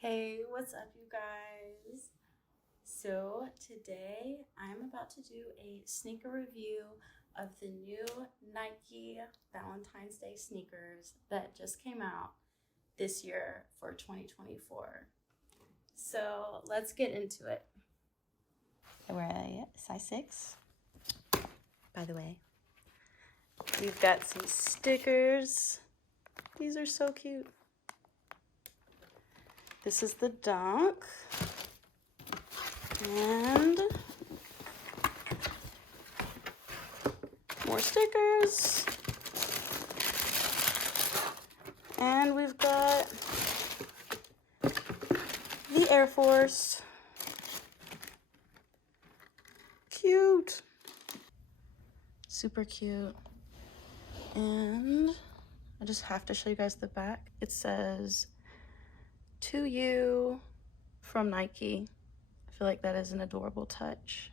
Hey, what's up, you guys? So, today I'm about to do a sneaker review of the new Nike Valentine's Day sneakers that just came out this year for 2024. So, let's get into it. I wear a size 6, by the way. We've got some stickers. These are so cute. This is the Dunk. And more stickers. And we've got the Air Force. Cute. Super cute. And I just have to show you guys the back. It says, "To you from Nike." I feel like that is an adorable touch.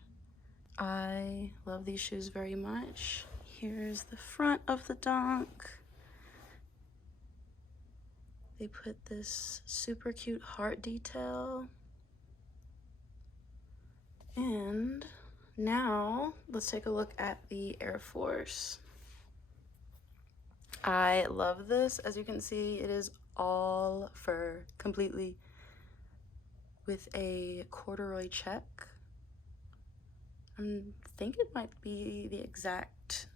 I love these shoes very much. Here's the front of the Dunk. They put this super cute heart detail. And now let's take a look at the Air Force. I love this. As you can see, it is all fur completely with a corduroy check. I think it might be the exact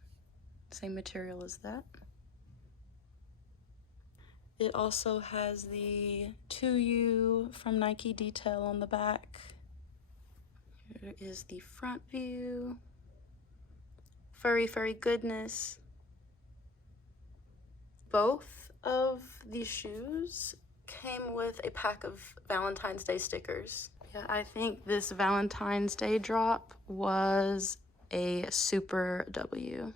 same material as that. It also has the "To You" from Nike detail on the back. Here is the front view. Furry, furry goodness. Both of these shoes came with a pack of Valentine's Day stickers. Yeah, I think this Valentine's Day drop was a super W.